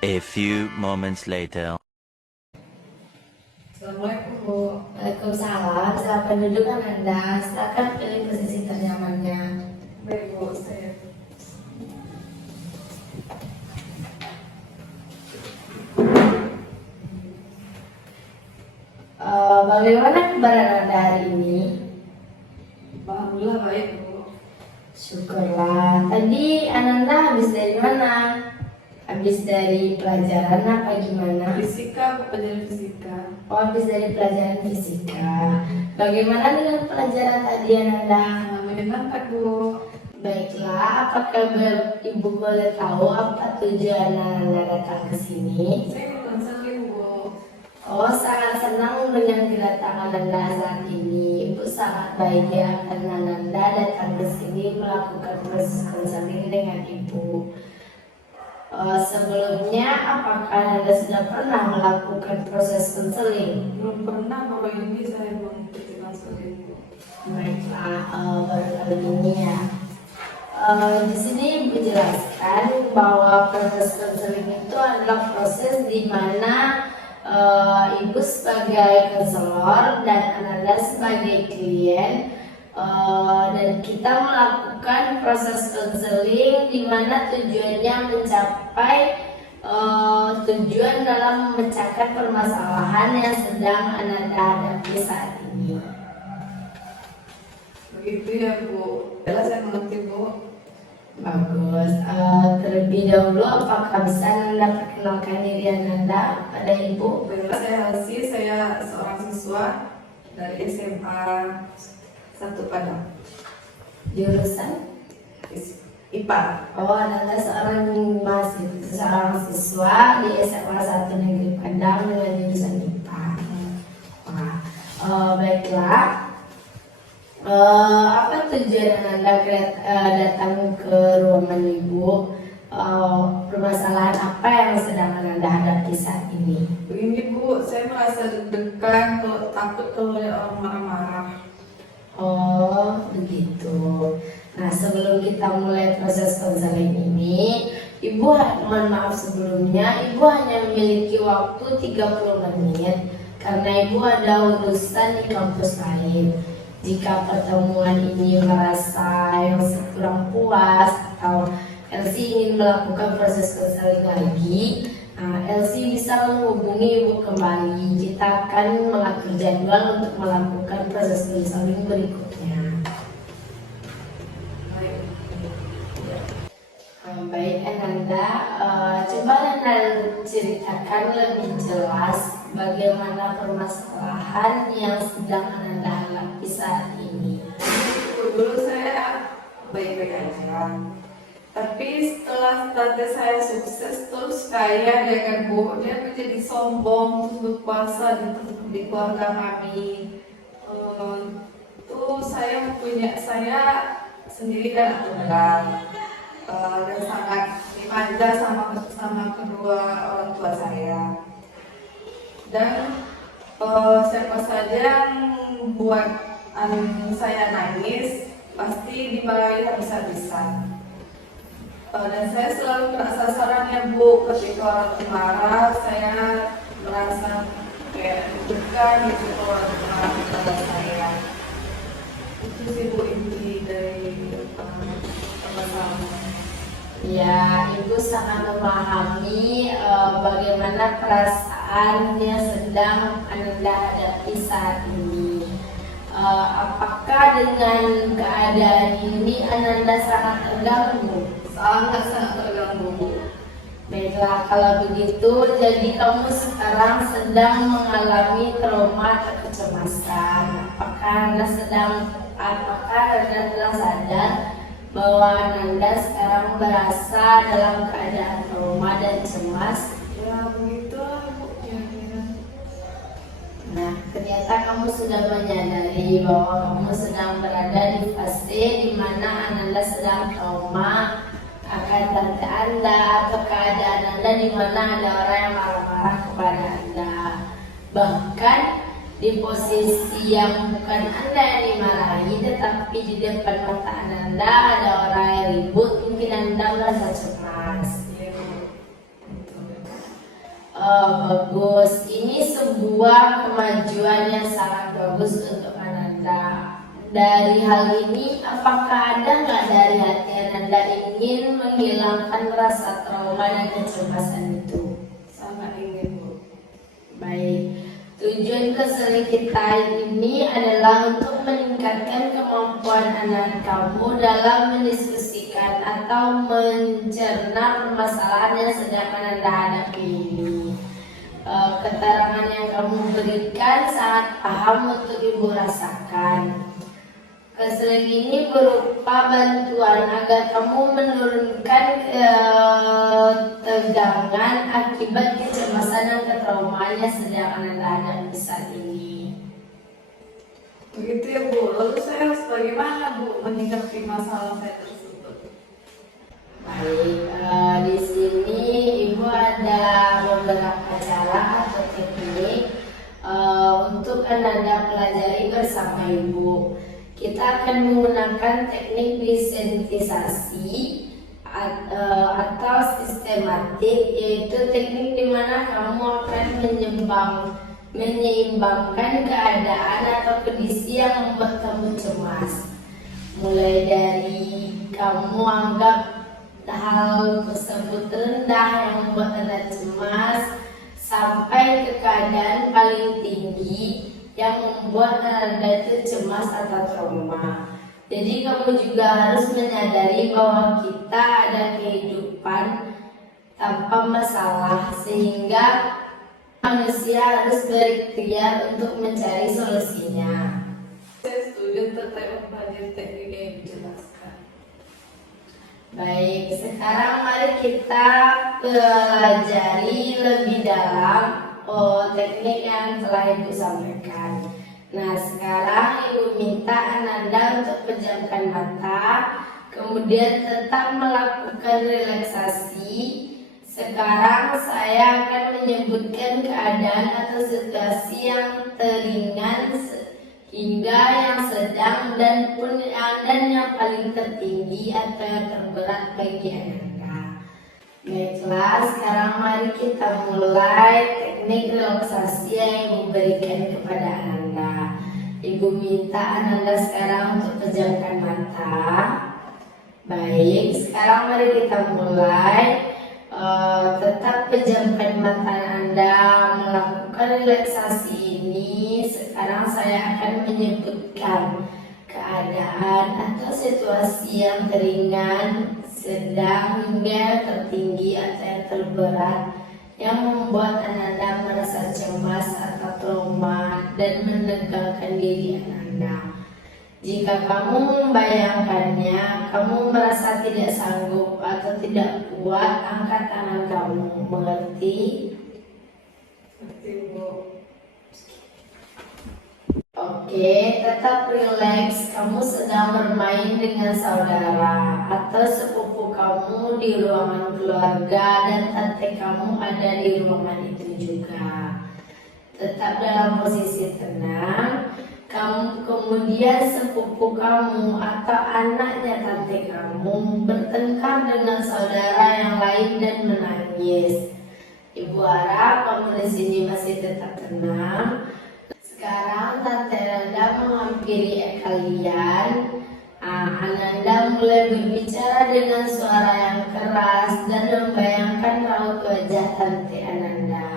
A few moments later. Assalamualaikum Bu. Waalaikumsalam. Silakan duduk Anda. Silakan pilih posisi ternyamannya. Baik Bu, saya Bagaimana kabar Anda hari ini? alhamdulillah baik Bu. Syukurlah. Tadi Ananda habis dari mana? Habis dari pelajaran apa gimana? Fisika, pelajaran fisika. Oh, habis dari pelajaran fisika. Bagaimana dengan pelajaran tadi Ananda? Menyenangkan Bu. Baiklah, apakah Ibu boleh tahu apa tujuan Ananda datang ke sini? Saya mau konseling Bu. Oh, sangat senang dengan kedatangan Anda saat ini. Ibu sangat bahagia karena Anda datang ke sini melakukan proses konseling dengan Ibu. Sebelumnya, apakah Anda sudah pernah melakukan proses konseling? Belum pernah, baru ini saya mengikuti konseling Bu. Baiklah, baru kali ini ya. Di sini Ibu jelaskan bahwa proses konseling itu adalah proses di mana Ibu sebagai konselor dan Ananda sebagai klien dan kita melakukan proses konseling di mana tujuannya mencapai tujuan dalam memecahkan permasalahan yang sedang Ananda hadapi saat ini. Begitu ya Bu. Jelas saya mengerti Bu. Bagus. Terlebih dahulu, apakah bisa Anda perkenalkan diri Anda pada Ibu? Baiklah, saya Halsi, saya seorang siswa dari SMA 1 Padang. Jurusan? IPA. Oh, Anda seorang siswa di SMA 1 Negeri Padang dengan jurusan IPA. Baiklah. Apa tujuan Anda datang ke ruangan Ibu? Permasalahan apa yang sedang Anda hadapi saat ini? Begini Bu, saya merasa deg-degan, takut kalau orang marah-marah. Oh, begitu. Nah, sebelum kita mulai proses konseling ini, Ibu, mohon maaf sebelumnya, Ibu hanya memiliki waktu 30 menit karena Ibu ada urusan di kampus lain. Jika pertemuan ini merasa yang kurang puas atau Elsie ingin melakukan proses konseling lagi, Elsie bisa menghubungi Ibu kembali. Kita akan mengatur jadwal untuk melakukan proses konseling berikutnya. Baik Ananda, coba Anda ceritakan lebih jelas bagaimana permasalahan yang sedang Ananda hadapi saat ini. Dulu saya baik-baik aja, tapi setelah tante saya sukses terus kaya dia kan Bu, dia menjadi sombong, terus berkuasa di keluarga kami. Tuh saya sendiri kan tunggal. Dan sangat dimanja sama kedua orang tua saya. Dan siapa saja yang membuat saya nangis pasti dimarahi habis-habisan. Dan saya selalu kena sasarannya Bu. Ketika orang itu marah, saya merasa kayak deg-degan gitu kalau orang itu marah kepada saya. Itu sih Bu inti dari permasalahan. Ya, Ibu sangat memahami bagaimana perasaan yang sedang Anda hadapi saat ini. Apakah dengan keadaan ini Anda sangat terganggu? Sangat terganggu Bu. Baiklah, kalau begitu, jadi kamu sekarang sedang mengalami trauma atau kecemasan. Apakah Anda sedang Apakah Anda telah sadar bahwa Anda sekarang berasa dalam keadaan trauma dan cemas? Ya begitulah Bu, kira-kira. Nah, ternyata kamu sudah menyadari bahwa kamu sedang berada di fase di mana Anda sedang trauma akan tante Anda atau keadaan Anda di mana ada orang yang marah-marah kepada Anda. Bahkan di posisi yang bukan Anda yang dimarahi, tetapi di depan mata Anda ada orang yang ribut, mungkin Anda merasa cemas. Iya Bu. Betul. Bagus, ini sebuah kemajuan yang sangat bagus untuk Ananda. Dari hal ini, apakah ada nggak dari hati Ananda ingin menghilangkan rasa trauma dan kecemasan itu? Sangat ingin Bu. Baik, tujuan keseling kita ini adalah untuk meningkatkan kemampuan anak kamu dalam mendiskusikan atau mencerna permasalahan yang sedang Anda hadapi ini. Keterangan yang kamu berikan sangat paham untuk Ibu rasakan. Keseling ini berupa bantuan agar kamu menurunkan ketegangan akibat kecemasan dan ketraumaan yang sedang Anda hadapi saat ini. Begitu ya Bu, lalu saya harus bagaimana Bu menyikapi masalah saya tersebut? Baik, di sini Ibu ada beberapa cara atau teknik untuk Anda pelajari bersama Ibu. Kita akan menggunakan teknik desensitisasi atau sistematik, yaitu teknik di mana kamu akan menyeimbangkan keadaan atau kondisi yang membuat kamu cemas. Mulai dari kamu anggap hal tersebut rendah yang membuat Anda cemas, sampai ke keadaan paling tinggi yang membuat Anda itu cemas atau trauma. Jadi kamu juga harus menyadari bahwa kita ada kehidupan tanpa masalah, sehingga manusia harus berikhtiar untuk mencari solusinya. Saya setuju terkait banyak teknik yang dijelaskan. Baik, sekarang mari kita pelajari lebih dalam teknik yang telah Ibu sampaikan. Nah, sekarang Ibu minta Ananda untuk pejamkan mata, kemudian tetap melakukan relaksasi. Sekarang saya akan menyebutkan keadaan atau situasi yang teringan hingga yang sedang dan yang paling tertinggi atau yang terberat bagi Anda. Baiklah, sekarang mari kita mulai teknik relaksasi yang Ibu berikan kepada Anda. Ibu minta Anda sekarang untuk pejamkan mata. Baik, sekarang mari kita mulai. Tetap pejamkan mata Anda, melakukan relaksasi ini. Sekarang saya akan menyebutkan keadaan atau situasi yang teringan, sedang hingga tertinggi atau yang terberat yang membuat Anda merasa cemas atau trauma dan menegangkan diri Anda. Jika kamu membayangkannya, kamu merasa tidak sanggup atau tidak kuat, angkat tangan kamu. Mengerti? Mengerti Bu. Oke, tetap rileks. Kamu sedang bermain dengan saudara atau sepupu kamu di ruangan keluarga dan tante kamu ada di ruangan itu juga. Tetap dalam posisi tenang. Kemudian sepupu kamu atau anaknya tante kamu bertengkar dengan saudara yang lain dan menangis. Ibu harap kamu di sini masih tetap tenang. Sekarang tante Ananda menghampiri kalian. Ananda mulai berbicara dengan suara yang keras dan membayangkan raut wajah tante Ananda.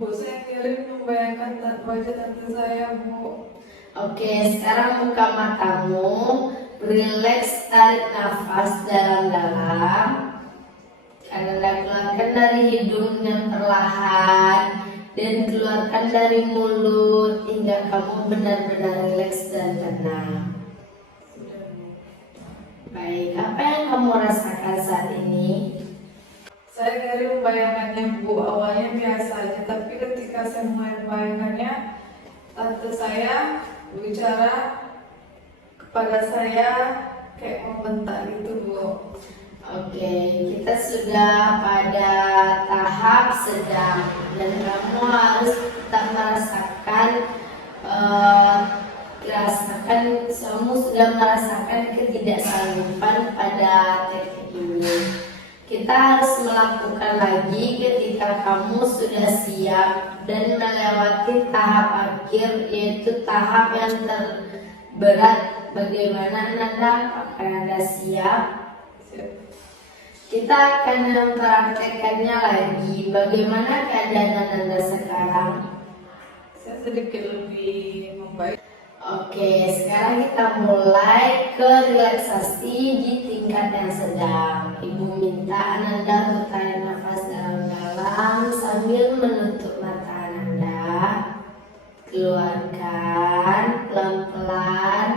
Bu, saya kira membayangkan wajah tante saya Bu. Oke, sekarang buka matamu, rileks, tarik nafas dalam-dalam. Ananda keluarkan dari hidung dengan perlahan. dan keluarkan dari mulut hingga kamu benar-benar rileks dan tenang. Baik, apa yang kamu rasakan saat ini? Saya dari membayangkannya Bu, awalnya biasa aja, tapi ketika saya mulai membayangkannya, tante saya bicara kepada saya kayak membentak gitu Bu. Oke, kita sudah pada tahap sedang dan kamu harus tetap kamu sudah merasakan ketidaksanggupan pada titik ini. Kita harus melakukan lagi ketika kamu sudah siap dan melewati tahap akhir, yaitu tahap yang terberat. Bagaimana Ananda? Apakah Anda siap? Kita akan mempraktekannya lagi. Bagaimana keadaan Ananda sekarang? Saya sedikit lebih membaik. Oke, sekarang kita mulai ke relaksasi di tingkat yang sedang. Ibu minta Ananda untuk tarik nafas dalam-dalam sambil menutup mata Ananda. Keluarkan pelan-pelan.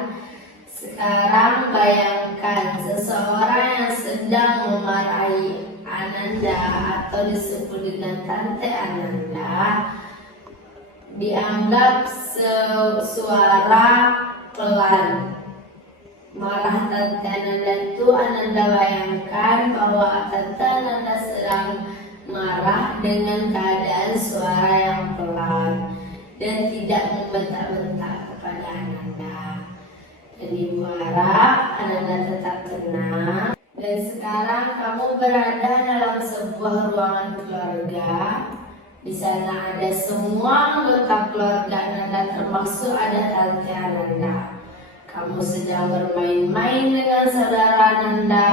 Sekarang bayangkan seseorang yang sedang memarahi Ananda atau disebut dengan tante Ananda. Dianggap suara pelan. Marah tante Ananda itu Ananda bayangkan bahwa tante Ananda sedang marah dengan keadaan suara yang pelan dan tidak membentak-bentak kepada Ananda. Jadi Ibu harap Ananda tetap tenang. Dan sekarang kamu berada dalam sebuah ruangan keluarga. Di sana ada semua anggota keluarga Ananda, termasuk ada tante Ananda. Kamu sedang bermain-main dengan saudara Ananda,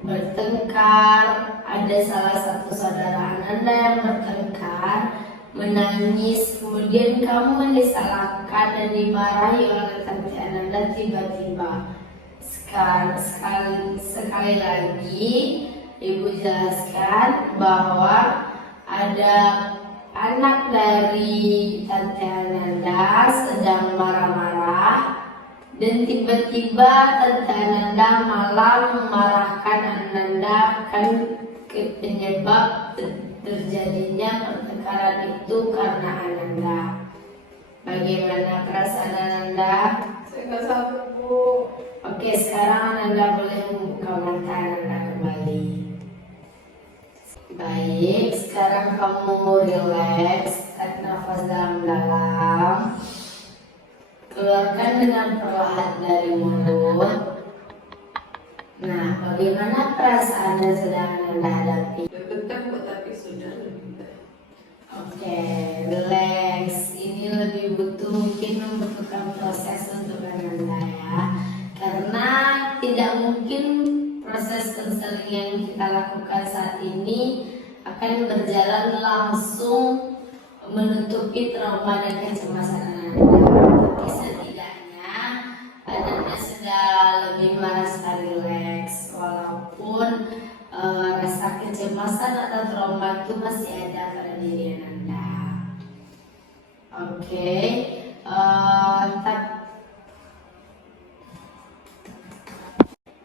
bertengkar. Ada salah satu saudara Ananda yang bertengkar, menangis, kemudian kamu disalahkan dan dimarahi oleh tante Ananda tiba-tiba. Sekali lagi, Ibu jelaskan bahwa ada anak dari tante Ananda sedang marah-marah dan tiba-tiba tante Ananda malah memarahkan Ananda, kan penyebab terjadinya pertengkaran itu karena Ananda. Bagaimana perasaan Ananda? Saya nggak sanggup Bu. Oke, sekarang Ananda boleh membuka mata Ananda kembali. Baik, sekarang kamu relax, tarik nafas dalam-dalam, keluarkan dengan perlahan dari mulut. Nah, bagaimana perasaan yang sedang Anda hadapi? Deg-degan Bu, tapi sudah lebih baik. Oke, relax. Ini lebih membutuhkan proses untuk Anda ya, karena tidak mungkin proses konseling yang kita lakukan saat ini akan berjalan langsung menutupi trauma dan kecemasan Ananda. Tapi setidaknya Ananda sudah lebih merasa rileks, walaupun rasa kecemasan atau trauma itu masih ada pada diri Ananda. Oke,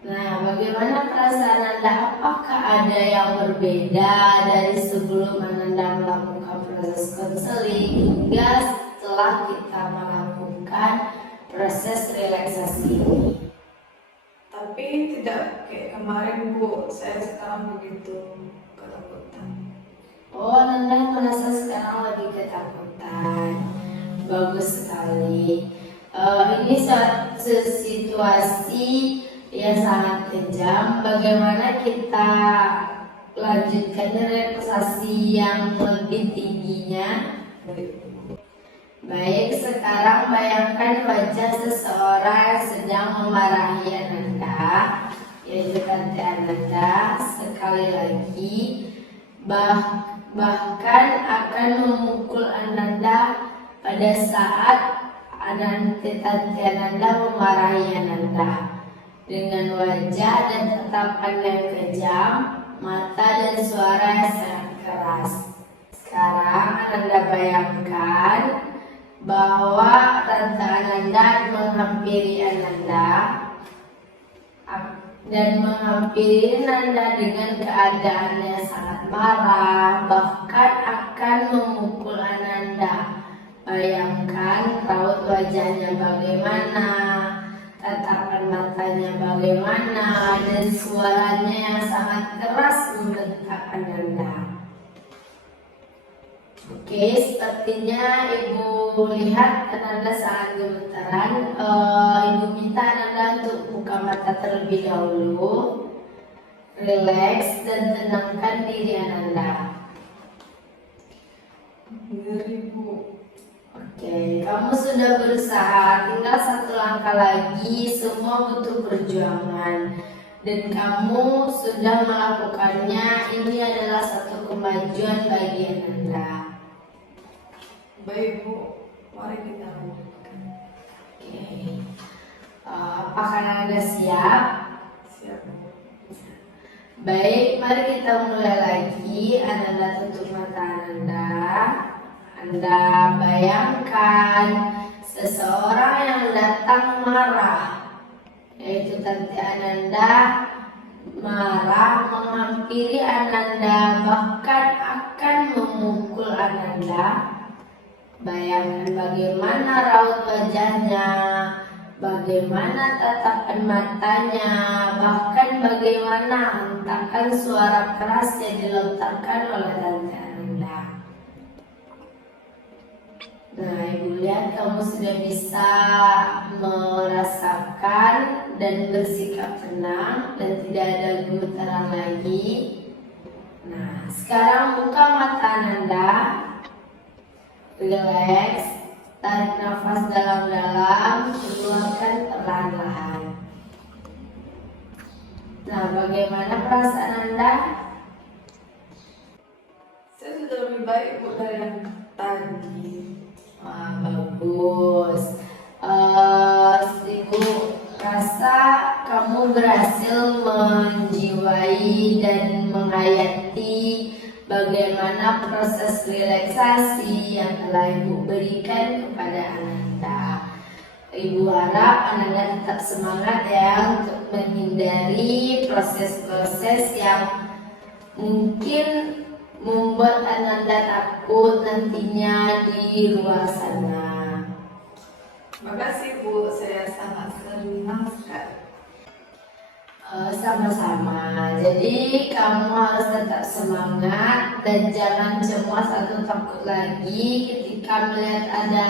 nah, bagaimana perasaan Anda? Apakah ada yang berbeda dari sebelum Anda melakukan proses konseling hingga setelah kita melakukan proses relaksasi ini? Tapi tidak kayak kemarin Bu, saya sekarang begitu ketakutan. Oh, Anda merasa sekarang lebih ketakutan. Bagus sekali. Ini suatu situasi yang sangat kejam. Bagaimana kita lanjutkan relaksasi yang lebih tingginya? Baik, sekarang bayangkan wajah seseorang yang sedang memarahi Ananda, yaitu tante Ananda. Sekali lagi, bahkan akan memukul Ananda pada saat tante Ananda memarahi Ananda. Dengan wajah dan tatapan yang kejam, mata dan suara yang sangat keras. Sekarang Ananda bayangkan bahwa Tante Ananda menghampiri Ananda dan menghampiri Ananda dengan keadaan yang sangat marah, bahkan akan memukul Ananda. Bayangkan raut wajahnya bagaimana, tatapan matanya bagaimana, dan suaranya yang sangat keras membentak Ananda. Oke, sepertinya Ibu lihat Ananda sangat gemetaran. Ibu minta Ananda untuk buka mata terlebih dahulu, relax dan tenangkan diri Ananda. Ngeri, Bu. Oke, kamu sudah berusaha, tinggal satu langkah lagi, semua butuh perjuangan. Dan kamu sudah melakukannya, ini adalah satu kemajuan bagi Ananda. Baik, Bu. Mari kita lanjutkan. Oke, apakah Ananda siap? Siap, Bu. Baik, mari kita mulai lagi. Ananda tutup mata Ananda. Anda bayangkan seseorang yang datang marah, yaitu Tante Ananda marah menghampiri Ananda, bahkan akan memukul Ananda. Bayangkan bagaimana raut wajahnya, bagaimana tatapan matanya, bahkan bagaimana hentakan suara keras yang dilontarkan oleh Tante Ananda. Nah, Ibu lihat kamu sudah bisa merasakan dan bersikap tenang dan tidak ada gemetaran lagi. Nah, sekarang buka mata Ananda, relax, tarik nafas dalam-dalam, keluarkan perlahan-lahan. Nah, bagaimana perasaan Anda? Saya sudah lebih baik, Bu, dari yang tadi. Wah, bagus. Ibu rasa kamu berhasil menjiwai dan menghayati bagaimana proses relaksasi yang telah Ibu berikan kepada Ananda. Ibu harap Ananda tetap semangat ya untuk menghindari proses-proses yang mungkin membuat Ananda takut nantinya di luar sana. Makasih, Bu, saya sangat senang sekali. Sama-sama. Jadi kamu harus tetap semangat dan jangan cemas atau takut lagi ketika melihat ada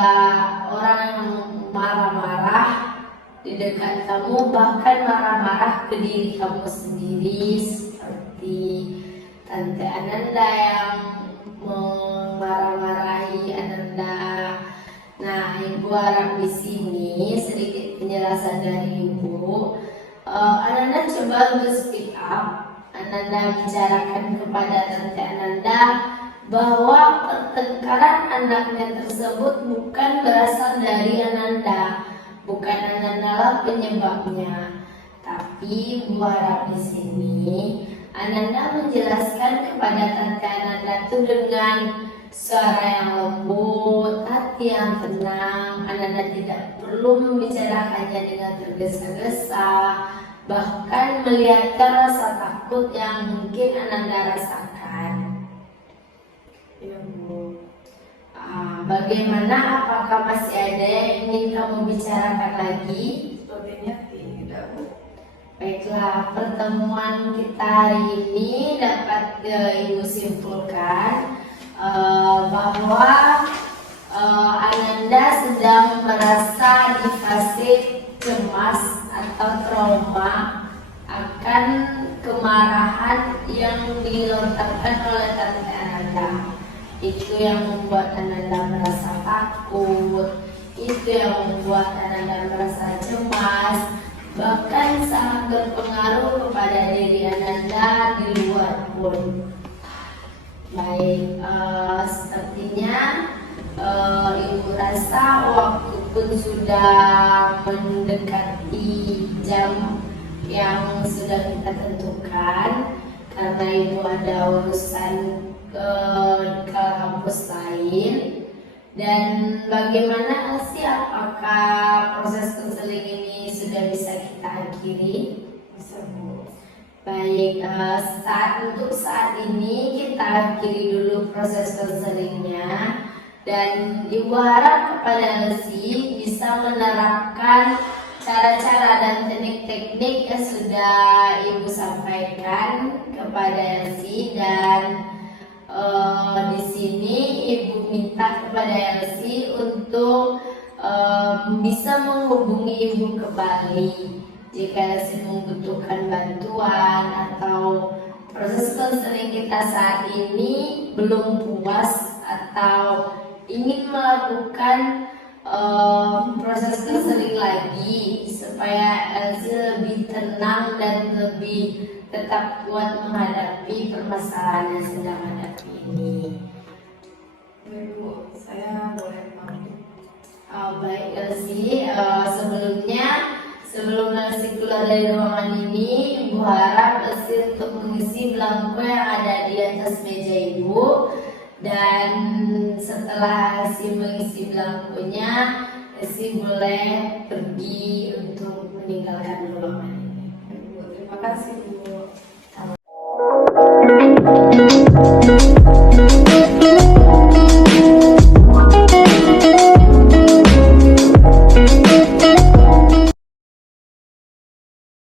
orang yang marah-marah di dekat kamu, bahkan marah-marah ke diri kamu sendiri seperti Tante Ananda yang memarah-marahi Ananda. Nah, Ibu harap di sini sedikit penjelasan dari Ibu. Ananda coba untuk speak up. Ananda bicarakan kepada Tante Ananda bahwa pertengkaran anaknya tersebut bukan berasal dari Ananda, bukan Ananda lah penyebabnya. Tapi Ibu harap di sini Ananda menjelaskan kepada Tante Ananda itu dengan suara yang lembut, hati yang tenang. Ananda tidak perlu membicarakannya dengan tergesa-gesa, bahkan melihatkan rasa takut yang mungkin Ananda rasakan. Ya, Bu. Bagaimana? Apakah masih ada yang ingin kamu bicarakan lagi? Sepertinya tidak, Bu. Baiklah, pertemuan kita hari ini dapat Ibu simpulkan bahwa Ananda sedang merasa di fase cemas atau trauma akan kemarahan yang dilontarkan oleh Tante Ananda. Itu yang membuat Ananda merasa takut, itu yang membuat Ananda merasa cemas, bahkan sangat berpengaruh kepada diri Ananda di luar pun. Baik, sepertinya Ibu rasa waktu pun sudah mendekati jam yang sudah kita tentukan. karena ibu ada urusan ke kampus lain. Dan bagaimana sih, apakah proses konseling ini sudah bisa kita akhiri? Bisa, Bu. Baik, untuk saat ini kita akhiri dulu proses konselingnya, dan Ibu harap kepada Elsie bisa menerapkan cara-cara dan teknik-teknik yang sudah Ibu sampaikan kepada Elsie. Dan di sini Ibu minta kepada Elsie untuk bisa menghubungi Ibu kembali jika Elsie membutuhkan bantuan atau proses konseling kita saat ini belum puas atau ingin melakukan proses konseling lagi supaya Elsie lebih tenang dan lebih tetap kuat menghadapi permasalahan yang sedang hadapi ini. Baik, Bu, saya boleh pamit. Baik Elsie, sebelum Elsie keluar dari ruangan ini, Ibu harap Elsie untuk mengisi belangko yang ada di atas meja Ibu. Dan setelah Elsie mengisi belangkonya, Elsie boleh pergi untuk